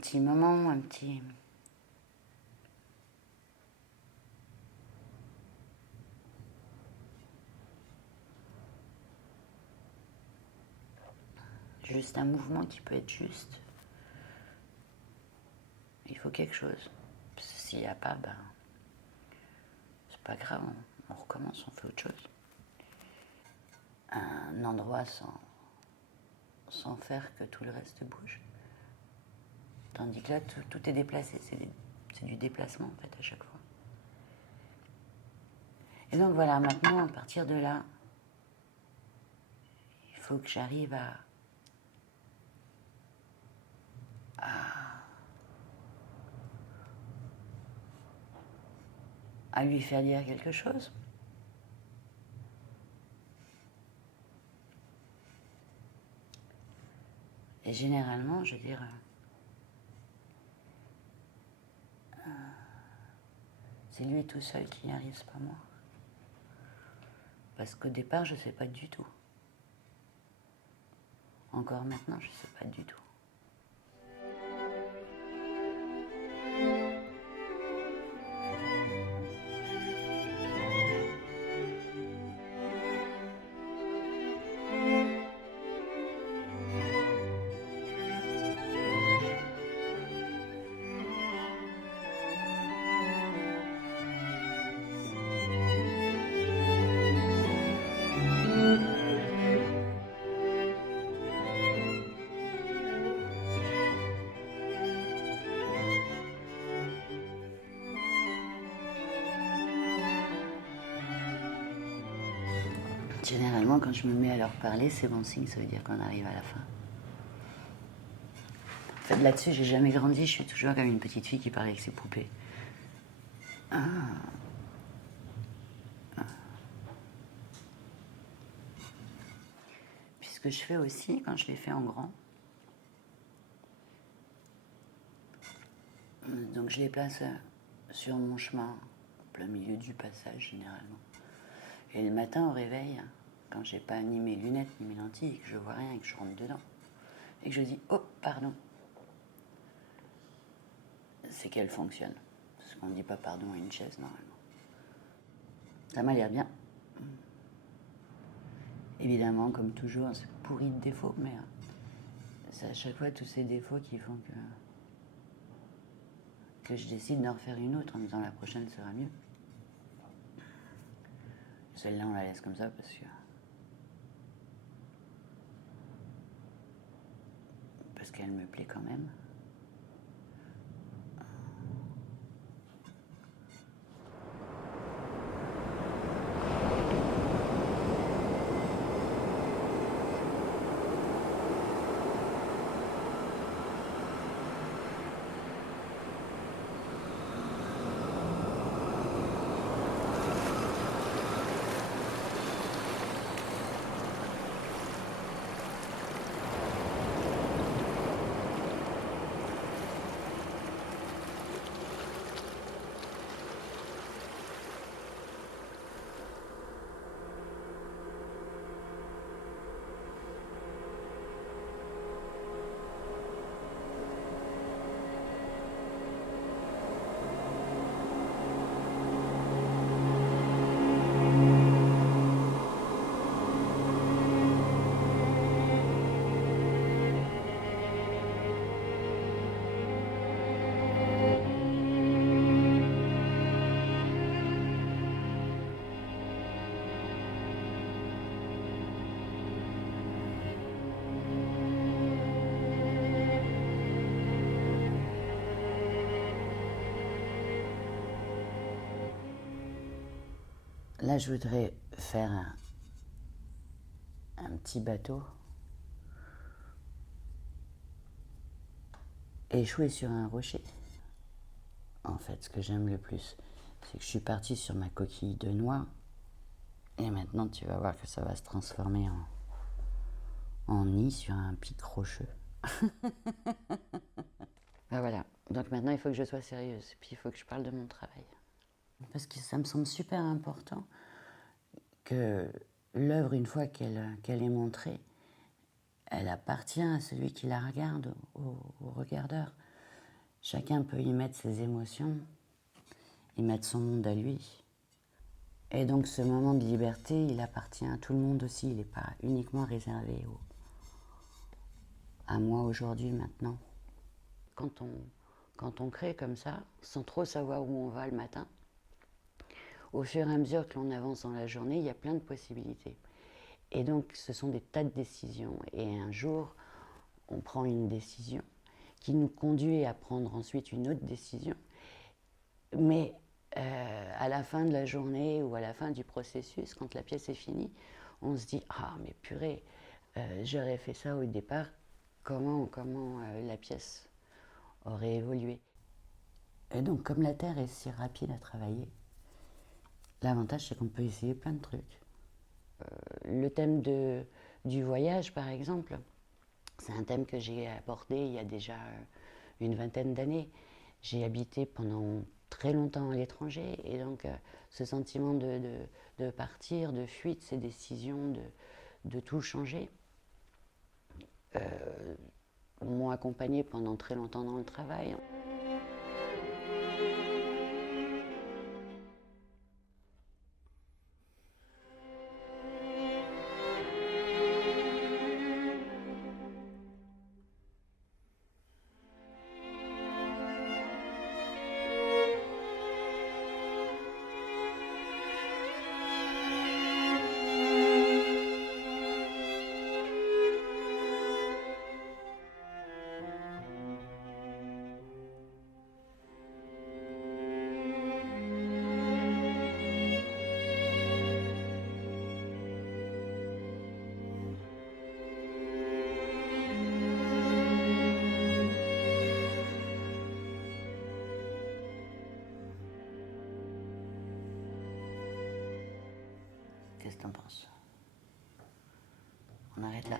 petit moment, un petit... Juste un mouvement qui peut être juste. Il faut quelque chose. Parce que s'il n'y a pas, ben... c'est pas grave, on recommence, on fait autre chose. Un endroit sans faire que tout le reste bouge. Tandis que là, tout est déplacé, c'est du déplacement en fait à chaque fois. Et donc voilà, maintenant, à partir de là, il faut que j'arrive à lui faire dire quelque chose. Et généralement, je veux dire, c'est lui tout seul qui y arrive, c'est pas moi. Parce qu'au départ, je sais pas du tout. Encore maintenant, je sais pas du tout. Généralement, quand je me mets à leur parler, c'est bon signe, ça veut dire qu'on arrive à la fin. En fait, là-dessus, j'ai jamais grandi, je suis toujours comme une petite fille qui parle avec ses poupées. Puis ce que je fais aussi, quand je les fais en grand, donc je les place sur mon chemin, au plein milieu du passage généralement. Et le matin au réveil, quand j'ai pas ni mes lunettes ni mes lentilles, et que je vois rien et que je rentre dedans, et que je dis oh pardon, c'est qu'elle fonctionne. Parce qu'on ne dit pas pardon à une chaise normalement. Ça m'a l'air bien. Évidemment, comme toujours, c'est pourri de défauts, mais c'est à chaque fois tous ces défauts qui font que je décide d'en refaire une autre en me disant la prochaine sera mieux. Celle-là, on la laisse comme ça parce qu'elle me plaît quand même. Là, je voudrais faire un petit bateau, échouer sur un rocher. En fait, ce que j'aime le plus, c'est que je suis partie sur ma coquille de noix, et maintenant tu vas voir que ça va se transformer en nid sur un pic rocheux. Ben voilà, donc maintenant il faut que je sois sérieuse, puis il faut que je parle de mon travail. Parce que ça me semble super important que l'œuvre, une fois qu'elle est montrée, elle appartient à celui qui la regarde, au regardeur. Chacun peut y mettre ses émotions, y mettre son monde à lui. Et donc ce moment de liberté, il appartient à tout le monde aussi, il n'est pas uniquement réservé à moi aujourd'hui, maintenant. Quand on crée comme ça, sans trop savoir où on va le matin, au fur et à mesure que l'on avance dans la journée, il y a plein de possibilités. Et donc ce sont des tas de décisions. Et un jour, on prend une décision qui nous conduit à prendre ensuite une autre décision. Mais à la fin de la journée ou à la fin du processus, quand la pièce est finie, on se dit « Ah, mais purée, j'aurais fait ça au départ, comment la pièce aurait évolué ?» Et donc, comme la Terre est si rapide à travailler, l'avantage c'est qu'on peut essayer plein de trucs. Le thème du voyage, par exemple, c'est un thème que j'ai abordé il y a déjà une vingtaine d'années. J'ai habité pendant très longtemps à l'étranger et donc ce sentiment de partir, de fuite, ces décisions de tout changer m'ont accompagné pendant très longtemps dans le travail. Qu'est-ce que t'en penses? On arrête là.